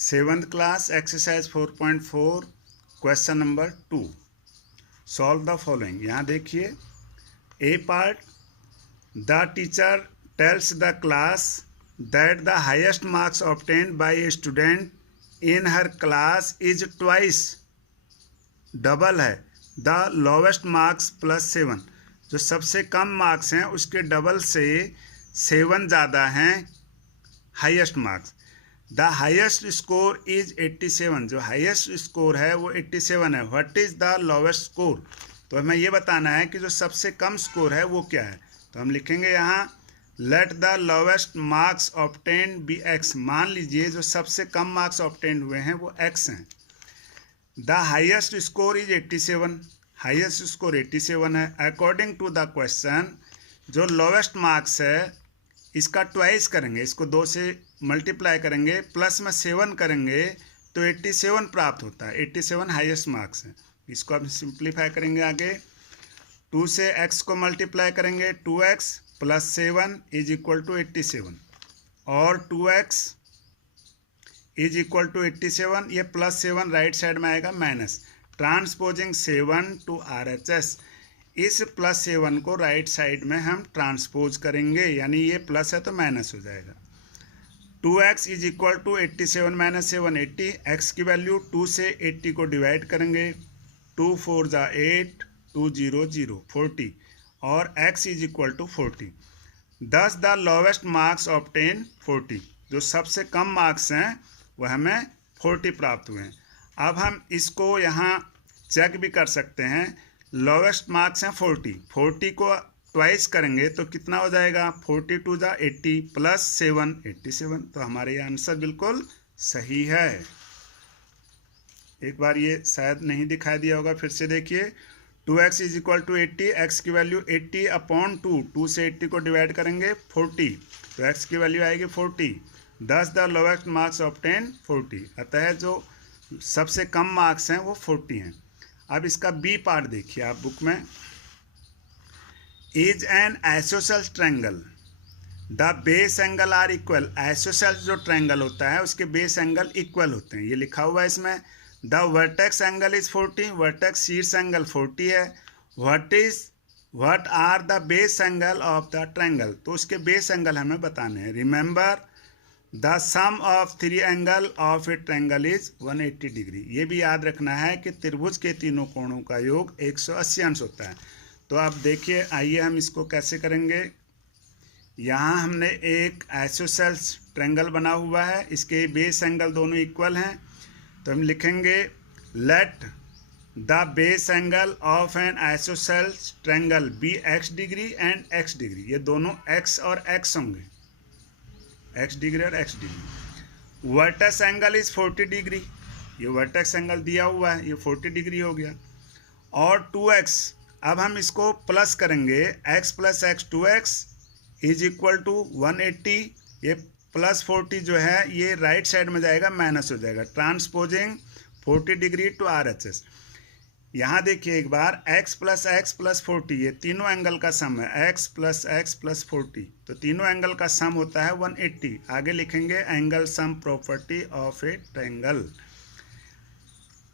7th class exercise 4.4 question number 2 solve the following. यहाँ देखिए A part, the teacher tells the class that the highest marks obtained by a student in her class is twice, double है the lowest marks plus 7। जो सबसे कम marks हैं उसके double से 7 ज़्यादा हैं highest marks. The highest score is 87, जो highest score है वो 87 है। What is the lowest score, तो हमें ये बताना है कि जो सबसे कम स्कोर है वो क्या है। तो हम लिखेंगे यहाँ let the lowest marks obtained be x. मान लीजिए जो सबसे कम मार्क्स ऑब्टेन्ड हुए हैं वो एक्स हैं। The highest score is 87, highest score 87 है। अकॉर्डिंग टू द क्वेश्चन जो लोवेस्ट मार्क्स है इसका ट्वाइस करेंगे, इसको 2 से मल्टीप्लाई करेंगे, प्लस में 7 करेंगे तो 87 प्राप्त होता है। 87 हाईएस्ट मार्क्स है। इसको हम सिंप्लीफाई करेंगे आगे। 2 से x को मल्टीप्लाई करेंगे, 2x plus 7 is equal to 87 और 2x इज इक्वल टू 87। ये प्लस 7 राइट साइड में आएगा माइनस, ट्रांसपोजिंग 7 टू RHS। इस प्लस 7 को राइट साइड में हम ट्रांसपोज करेंगे, यानी ये प्लस है तो माइनस हो जाएगा। 2x is equal to 87 minus 7 80। x की वैल्यू 2 से 80 को डिवाइड करेंगे, 2 4 जा 8, 2 0 0 40 और x इज इक्वल टू 40। दस द लोवेस्ट मार्क्स ऑब्टेन 40, जो सबसे कम मार्क्स हैं वह हमें 40 प्राप्त हुए हैं। अब हम इसको यहाँ चेक भी कर सकते हैं। लोवेस्ट मार्क्स हैं 40 को ट्वाइस करेंगे तो कितना हो जाएगा, 42 जा 80 प्लस 7 87। तो हमारे ये आंसर बिल्कुल सही है। एक बार ये शायद नहीं दिखाई दिया होगा, फिर से देखिए। 2x is equal to 80, x की वैल्यू 80 अपॉन 2 से 80 को डिवाइड करेंगे 40, तो x की वैल्यू आएगी 40। दस द लोवेस्ट मार्क्स ऑब्टेन 40, अतः जो सबसे कम मार्क्स हैं वो 40 हैं। अब इसका बी पार्ट देखिए आप बुक में। Is an isosceles triangle the base angle are equal. Isosceles जो ट्रायंगल होता है उसके बेस एंगल इक्वल होते हैं, ये लिखा हुआ है इसमें। The vertex angle is 40, vertex शीर्ष एंगल 40 है। What are the base angle of the triangle, तो उसके बेस एंगल हमें बताने हैं। Remember the sum of 3 angle of a triangle is 180 degree. ये भी याद रखना है कि त्रिभुज के तीनों कोणों का योग 180 अंश होता है। तो आप देखिए, आइए हम इसको कैसे करेंगे। यहाँ हमने एक आइसोसेल्स ट्रायंगल बना हुआ है, इसके बेस एंगल दोनों इक्वल हैं, तो हम लिखेंगे let the base angle of an isosceles triangle be x degree and x degree. ये दोनों x और x होंगे, x डिग्री और x degree. Vertex angle is 40 degree, ये वर्टेक्स एंगल दिया हुआ है, ये 40 डिग्री हो गया। और 2x, अब हम इसको प्लस करेंगे, x plus x 2x is equal to 180। ये प्लस 40 जो है ये राइट साइड में जाएगा, माइनस हो जाएगा, ट्रांसपोजिंग 40 डिग्री टू RHS। यहाँ देखिए एक बार, x प्लस 40, ये तीनों एंगल का सम है, x प्लस 40, तो तीनों एंगल का सम होता है 180। आगे लिखेंगे angle sum property of a triangle.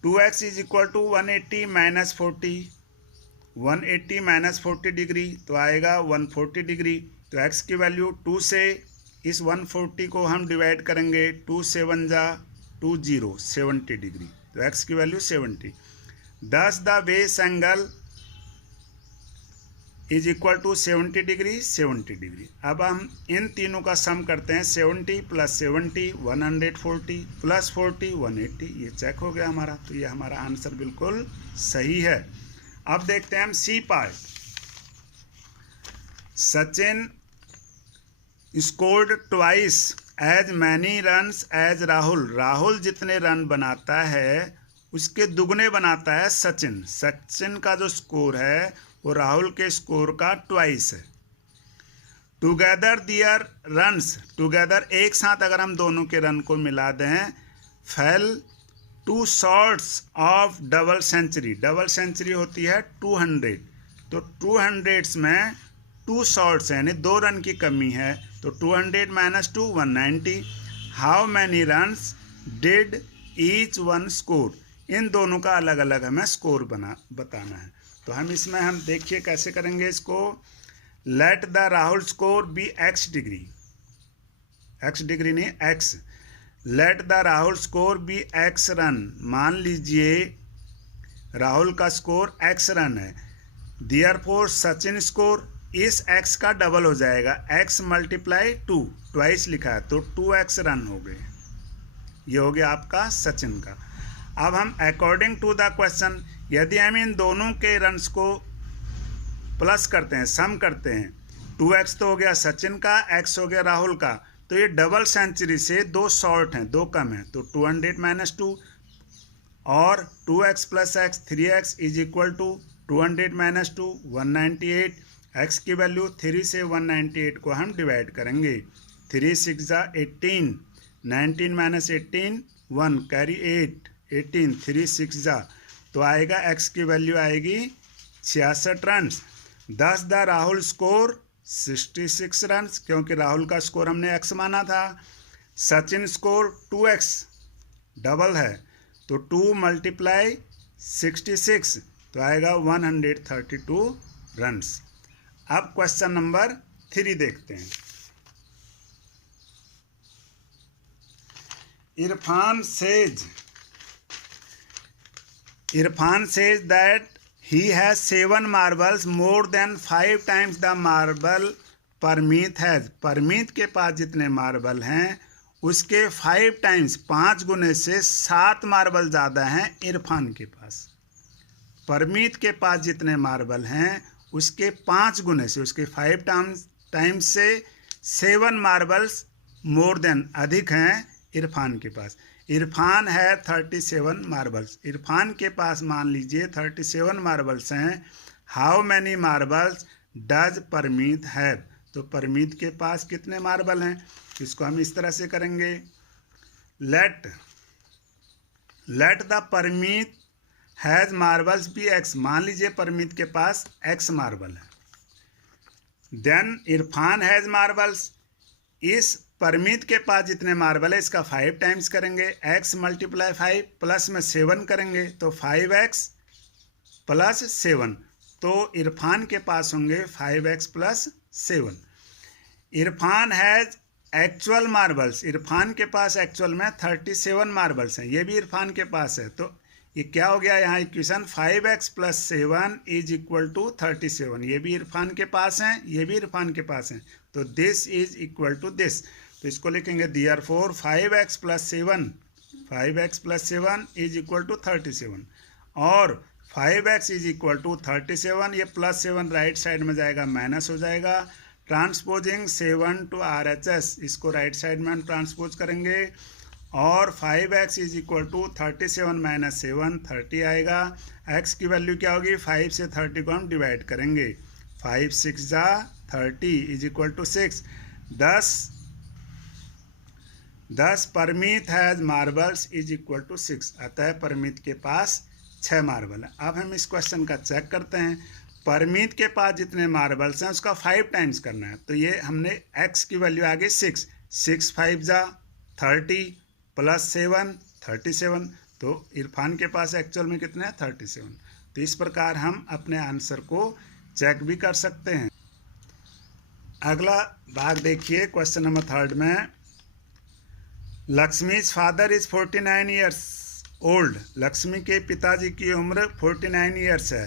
2x is equal to 180 minus 40, 180 minus 40 degree तो आएगा 140 डिग्री। तो x की वैल्यू 2 से इस 140 को हम डिवाइड करेंगे, 2 7 जा 2 0 70 डिग्री, तो x की value 70। Thus the base angle is equal to 70 degree 70 degree. अब हम इन तीनों का सम करते हैं, 70 प्लस 70 140 प्लस 40 180, ये चेक हो गया हमारा। तो ये हमारा आंसर बिल्कुल सही है। अब देखते हैं हम C part. Sachin scored twice as many runs as Rahul. Rahul जितने रन बनाता है उसके दुगने बनाता है सचिन। सचिन का जो स्कोर है वो राहुल के स्कोर का ट्वाइस है। टुगेदर दियर रन्स, टुगेदर एक साथ अगर हम दोनों के रन को मिला दें, fell 2 shots of double century. Double century होती है 200, तो 200 में 2 शॉट्स हैं, यानी 2 रन की कमी है, तो 200 minus 2 190। How many runs did each one score, इन दोनों का अलग अलग हमें स्कोर बताना है। तो हम इसमें हम देखिए कैसे करेंगे इसको। Let the Rahul score be x degree, x degree नहीं x, let the Rahul score be x run, मान लीजिए राहुल का स्कोर x रन है, देयरफॉर सचिन स्कोर, इस x का डबल हो जाएगा, x मल्टीप्लाई 2, ट्वाइस लिखा है तो 2x रन हो गए, ये हो गया आपका सचिन का। अब हम अकॉर्डिंग टू द क्वेश्चन, यदि हम इन दोनों के रन्स को प्लस करते हैं, सम करते हैं, 2x तो हो गया सचिन का, x हो गया राहुल का, तो ये डबल सेंचुरी से 2 शॉर्ट हैं, 2 कम हैं, तो 200 माइनस 2 और 2x plus x 3x is equal to 200 minus 2 198, x की वैल्यू 3 से 198 को हम डिवाइड करेंगे, 3 6 18, 19 माइनस 18 1 कैरी 8, 18 3 6 तो आएगा x की वैल्यू आएगी 66 रन। दस द राहुल स्कोर 66 रन, क्योंकि राहुल का स्कोर हमने x माना था। सचिन स्कोर 2x डबल है तो 2 मल्टीप्लाई 66 तो आएगा 132 रन्स। अब क्वेश्चन नंबर 3 देखते हैं। Irfan says that he has 7 marbles more than 5 times the marble Parmeet has, Parmeet के पास जितने मार्बल हैं उसके 5 टाइम्स 5 गुने से 7 मार्बल ज़्यादा हैं इरफान के पास। परमीत के पास जितने मार्बल हैं उसके 5 गुने से, उसके 5 टाइम्स से 7 मार्बल्स मोर देन अधिक हैं इरफान के पास। इरफान है 37 मार्बल्स, इरफान के पास मान लीजिए 37 मार्बल्स हैं। How many marbles does Parmeet have, तो परमीत के पास कितने मार्बल हैं, इसको हम इस तरह से करेंगे। Let the Parmeet has marbles be x, मान लीजिए परमीत के पास x मार्बल है। देन इरफान हैज़ मार्बल्स, इस परमीत के पास जितने मार्बल है इसका 5 टाइम्स करेंगे, x मल्टीप्लाई 5 प्लस में 7 करेंगे तो 5x प्लस 7, तो इरफान के पास होंगे 5x plus 7। Irfan has actual marbles, Irfan के पास एक्चुअल में 37 मार्बल्स हैं, ये भी इरफान के पास है, तो ये क्या हो गया यहाँ equation 5x plus 7 is equal to 37, ये भी इरफान के पास हैं, ये भी इरफान के पास हैं, तो this is equal to this, तो इसको लिखेंगे therefore 5x plus 7 is equal to 37 और 5x इज इक्वल टू 37, ये प्लस 7 राइट साइड में जाएगा माइनस हो जाएगा। ट्रांसपोजिंग 7 टू RHS, इसको राइट साइड में हम ट्रांसपोज करेंगे और 5x is equal to 37 minus 7 30 आएगा। x की वैल्यू क्या होगी, 5 से 30 को हम डिवाइड करेंगे, 5 6 30 is equal to 6। 10 Parmeet has marbles is equal to 6, अतः परमीत के पास 6 मार्बल है। अब हम इस क्वेश्चन का चेक करते हैं। परमीत के पास जितने मार्बल्स हैं उसका 5 टाइम्स करना है, तो ये हमने x की वैल्यू आ गई 6, 6 5 30 प्लस 7 37, तो इरफान के पास एक्चुअल में कितने हैं 37। तो इस प्रकार हम अपने आंसर को चेक भी कर सकते हैं। अगला भाग देखिए क्वेश्चन नंबर 3 में। Lakshmi's father is 49 years old, Lakshmi के पिताजी की उम्र 49 ईयर्स है।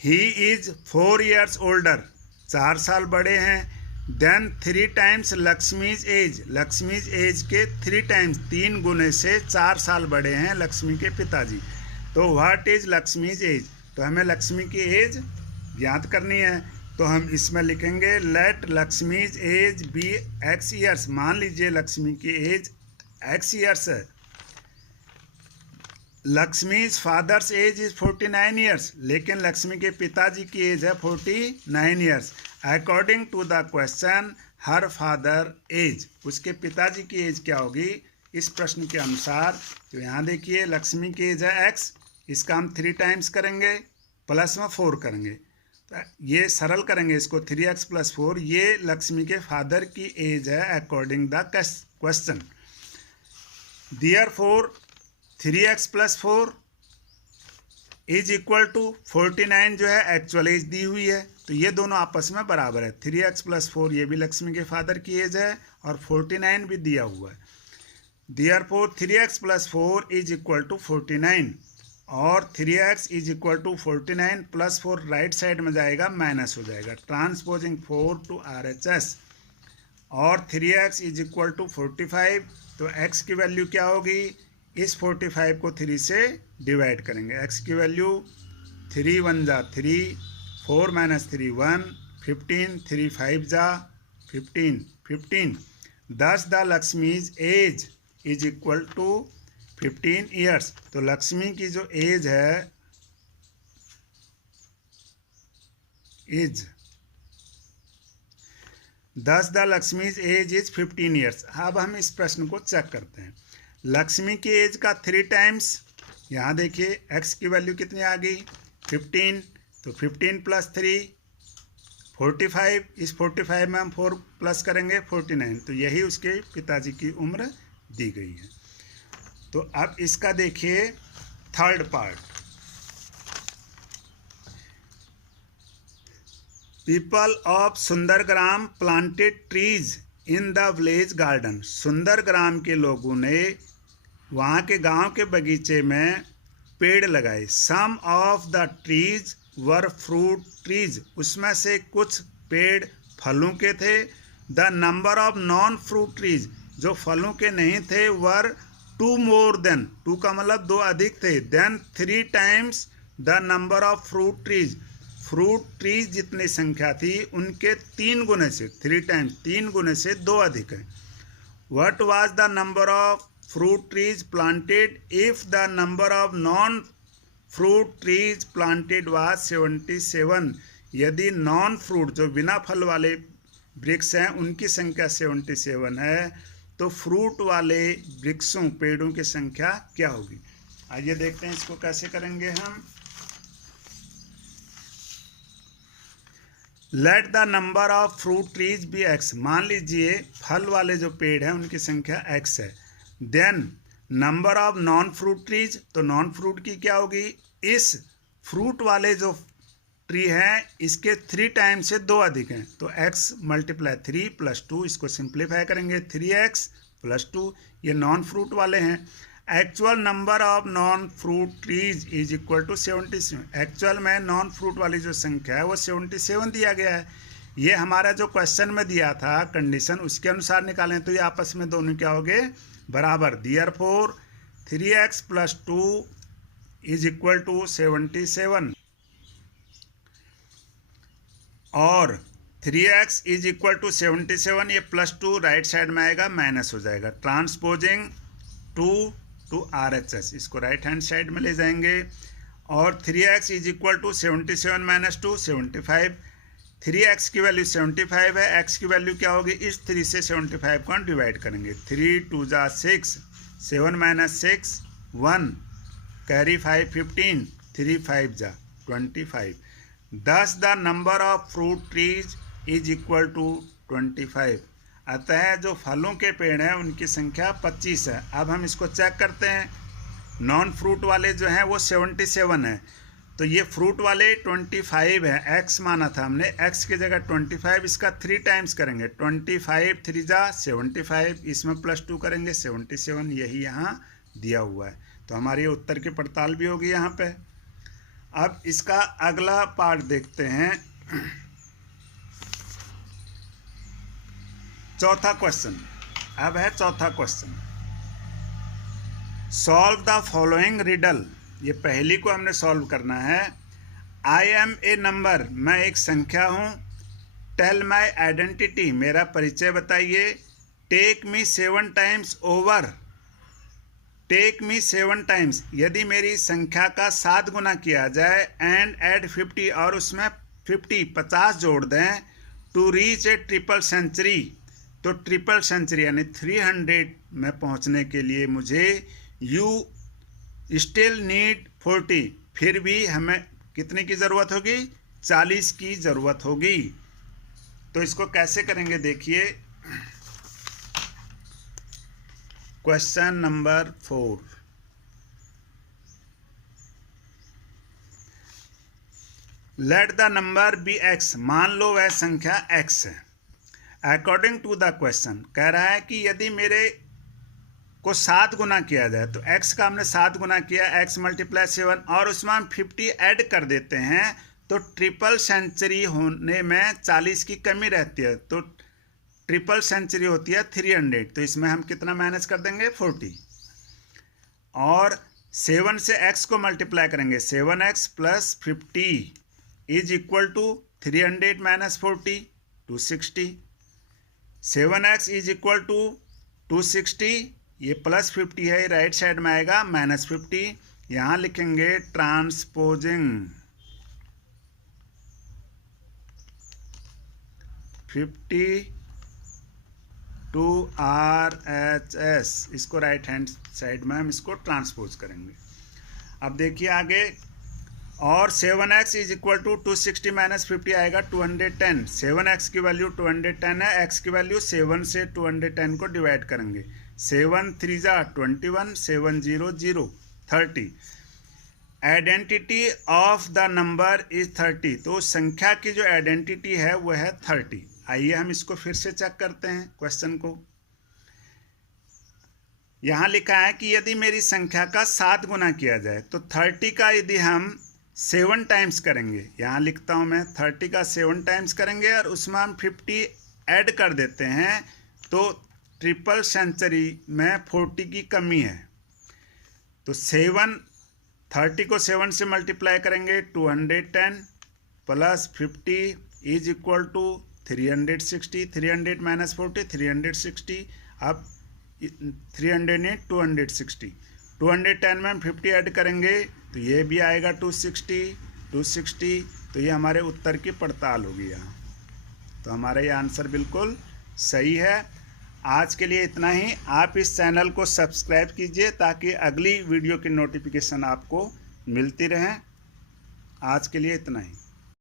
ही इज 4 ईयर्स ओल्डर, 4 साल बड़े हैं। Then 3 times Lakshmi's age, Lakshmi's age के 3 टाइम्स 3 गुने से 4 साल बड़े हैं लक्ष्मी के पिताजी। तो व्हाट इज लक्ष्मीज एज, तो हमें लक्ष्मी की एज ज्ञात करनी है, तो हम इसमें लिखेंगे let Lakshmi's age be x years, मान लीजिए लक्ष्मी की एज x ईयर्स है। Lakshmi's father's age is 49 years, लेकिन लक्ष्मी के पिताजी की एज है 49 years. According to the question her father age, उसके पिताजी की एज क्या होगी इस प्रश्न के अनुसार। तो यहाँ देखिए लक्ष्मी की एज है x, इसका हम 3 टाइम्स करेंगे प्लस में 4 करेंगे, तो ये सरल करेंगे इसको 3x प्लस 4, ये लक्ष्मी के फादर की एज है according the question. Therefore 3x plus 4 is equal to 49 जो है एक्चुअल एज दी हुई है, तो ये दोनों आपस में बराबर है। 3x प्लस 4 ये भी लक्ष्मी के फादर की एज है और 49 भी दिया हुआ है। Therefore 3x plus 4 is equal to 49 और 3x is equal to 49 plus 4 right side में जाएगा माइनस हो जाएगा, ट्रांसपोजिंग 4 टू RHS और 3x इज इक्वल टू 45, तो x की वैल्यू क्या होगी, इस 45 को 3 से डिवाइड करेंगे। x की वैल्यू 3 1 जा 3, 4 माइनस 3 1, 15 3 5 जा 15 15। Thus the Lakshmi's age is equal to 15 years. तो लक्ष्मी की जो एज है is Thus the Lakshmi's age is 15 years. अब हम इस प्रश्न को चेक करते हैं। लक्ष्मी की एज का 3 टाइम्स, यहाँ देखिए x की वैल्यू कितनी आ गई 15, तो 15 प्लस 3 45, इस 45 में हम 4 प्लस करेंगे 49, तो यही उसके पिताजी की उम्र दी गई है। तो अब इसका देखिए third part. People of Sundargram planted trees in the village garden. Sundargram के लोगों ने वहाँ के गांव के बगीचे में पेड़ लगाए। Some of the trees were fruit trees, उसमें से कुछ पेड़ फलों के थे। The number of non fruit trees, जो फलों के नहीं थे, वर 2 मोर देन, 2 का मतलब 2 अधिक थे, then 3 times the number of fruit trees, fruit trees जितनी संख्या थी उनके 3 गुने से, 3 टाइम्स 3 गुने से 2 अधिक है। What was the number of fruit trees planted if the number of non fruit trees planted was 77। यदि नॉन फ्रूट जो बिना फल वाले वृक्ष हैं उनकी संख्या 77 है, तो फ्रूट वाले वृक्षों पेड़ों की संख्या क्या होगी। आइए देखते हैं इसको कैसे करेंगे हम। Let the number of fruit trees be x, मान लीजिए फल वाले जो पेड़ हैं उनकी संख्या x है। Then number of non fruit trees, तो नॉन फ्रूट की क्या होगी, इस फ्रूट वाले जो ट्री हैं इसके 3 टाइम से 2 अधिक हैं, तो x मल्टीप्लाई 3 प्लस 2, इसको सिंप्लीफाई करेंगे 3x प्लस 2, ये नॉन फ्रूट वाले हैं। Actual number of non fruit trees is equal to 77। Actual में नॉन फ्रूट वाली जो संख्या है वो 77 दिया गया है। ये हमारा जो क्वेश्चन में दिया था कंडीशन, उसके अनुसार निकालें तो ये आपस में दोनों क्या हो गए, बराबर। Therefore 3x plus 2 is equal to 77 और 3x इज इक्वल टू 77, ये प्लस 2 राइट साइड में आएगा माइनस हो जाएगा, ट्रांसपोजिंग 2 टू RHS, इसको राइट हैंड साइड में ले जाएंगे और 3x is equal to 77 minus 2 75। 3x की वैल्यू 75 है, x की वैल्यू क्या होगी, इस 3 से 75 को डिवाइड करेंगे। 3 2 जा 6, 7 माइनस 6 1, कैरी 5 15, 3 5 जा 25। Thus the number of fruit trees is equal to 25। अतः जो फलों के पेड़ हैं उनकी संख्या 25 है। अब हम इसको चेक करते हैं। नॉन फ्रूट वाले जो हैं वो 77 है, तो ये फ्रूट वाले 25 है, x माना था हमने, x की जगह 25, इसका 3 टाइम्स करेंगे, 25 3 जा 75, इसमें प्लस 2 करेंगे 77, यही यहाँ दिया हुआ है। तो हमारी उत्तर की पड़ताल भी होगी यहाँ पे। अब इसका अगला पार्ट देखते हैं। चौथा क्वेश्चन, अब है चौथा question. Solve the following riddle. ये पहली को हमने सॉल्व करना है। आई एम ए नंबर, मैं एक संख्या हूँ। टेल माई आइडेंटिटी, मेरा परिचय बताइए। Take me 7 times over, take me 7 times, यदि मेरी संख्या का 7 गुना किया जाए। एंड एड 50, और उसमें 50 जोड़ दें। To reach a triple century, तो ट्रिपल सेंचुरी यानी 300 में पहुंचने के लिए मुझे यू स्टिल नीड 40, फिर भी हमें कितने की ज़रूरत होगी, 40 की ज़रूरत होगी। तो इसको कैसे करेंगे देखिए। Question number 4। Let the number be x, मान लो वह संख्या x है। अकॉर्डिंग टू द क्वेश्चन, कह रहा है कि यदि मेरे को 7 गुना किया जाए, तो x का हमने 7 गुना किया, x मल्टीप्लाई 7, और उसमें हम 50 ऐड कर देते हैं, तो ट्रिपल सेंचुरी होने में 40 की कमी रहती है, तो ट्रिपल सेंचुरी होती है 300। तो इसमें हम कितना माइनस कर देंगे, 40। और 7 से x को मल्टीप्लाई करेंगे, 7x plus 50 is equal to 300 minus 40, 260। 7x इज इक्वल टू 260, ये प्लस 50 है, राइट साइड में आएगा माइनस 50। यहाँ लिखेंगे ट्रांसपोजिंग 50 टू RHS, इसको राइट हैंड साइड में हम इसको ट्रांसपोज करेंगे। अब देखिए आगे, और 7x इज इक्वल टू 260 माइनस 50 आएगा 210। 7x की वैल्यू 210 है, x की वैल्यू 7 से 210 को डिवाइड करेंगे, 7 3 जा 21, 7 0 0 30। Identity of the number is 30, तो संख्या की जो आइडेंटिटी है वो है 30। आइए हम इसको फिर से चेक करते हैं क्वेश्चन को। यहाँ लिखा है कि यदि मेरी संख्या का 7 गुना किया जाए, तो 30 का यदि हम 7 टाइम्स करेंगे, यहाँ लिखता हूँ मैं, 30 का 7 टाइम्स करेंगे और उसमें हम 50 ऐड कर देते हैं, तो ट्रिपल सेंचुरी में 40 की कमी है। तो 30 को 7 से मल्टीप्लाई करेंगे, 210 plus 50 is equal to 360। 300 minus 40, 360। अब 308 260, 210 में हम 50 ऐड करेंगे, तो ये भी आएगा 260। तो ये हमारे उत्तर की पड़ताल होगी यहाँ। तो हमारा ये आंसर बिल्कुल सही है। आज के लिए इतना ही। आप इस चैनल को सब्सक्राइब कीजिए ताकि अगली वीडियो की नोटिफिकेशन आपको मिलती रहें। आज के लिए इतना ही।